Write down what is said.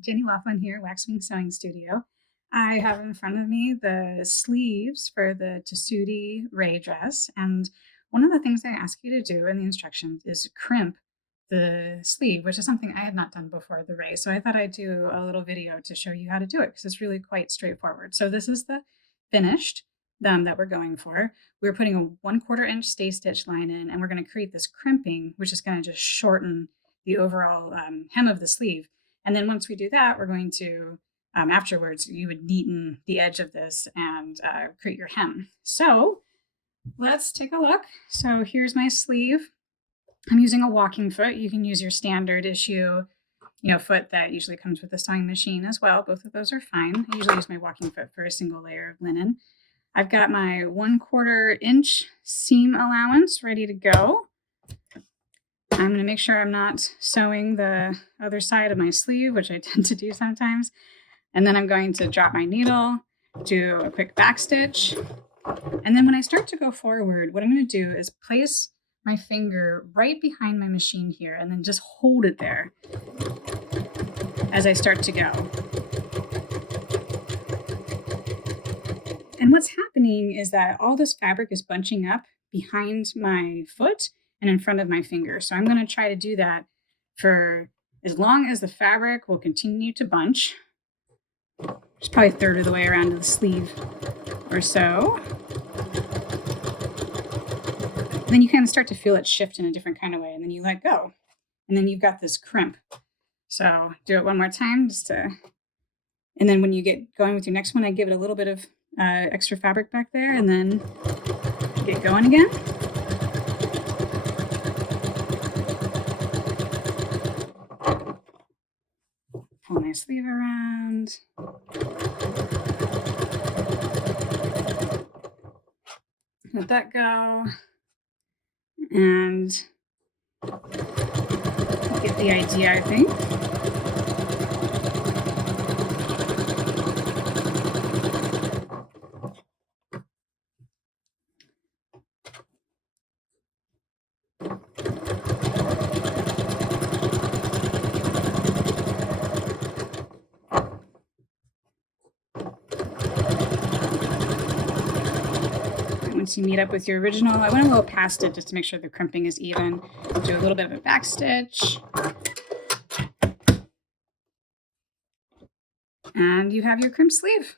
Jenny Laughlin here, Waxwing Sewing Studio. I have in front of me the sleeves for the Tessuti Ray dress. And one of the things they ask you to do in the instructions is crimp the sleeve, which is something I had not done before the Ray. So I thought I'd do a little video to show you how to do it because it's really quite straightforward. So this is the finished that we're going for. We're putting a 1/4 inch stay stitch line in, and we're going to create this crimping, which is going to just shorten the overall hem of the sleeve. And then once we do that, we're going to, afterwards, you would neaten the edge of this and create your hem. So let's take a look. So here's my sleeve. I'm using a walking foot. You can use your standard issue, foot that usually comes with the sewing machine as well. Both of those are fine. I usually use my walking foot for a single layer of linen. I've got my 1/4 inch seam allowance ready to go. I'm going to make sure I'm not sewing the other side of my sleeve, which I tend to do sometimes. And then I'm going to drop my needle, do a quick back stitch. And then when I start to go forward, what I'm going to do is place my finger right behind my machine here and then just hold it there as I start to go. And what's happening is that all this fabric is bunching up behind my foot and in front of my finger. So I'm going to try to do that for as long as the fabric will continue to bunch. Just probably a third of the way around to the sleeve or so. And then you kind of start to feel it shift in a different kind of way, and then you let go. And then you've got this crimp. So do it one more time and then when you get going with your next one, I give it a little bit of extra fabric back there and then get going again. Pull my sleeve around. Let that go. And get the idea, I think. Once you meet up with your original, I went a little past it just to make sure the crimping is even. Do a little bit of a back stitch. And you have your crimp sleeve.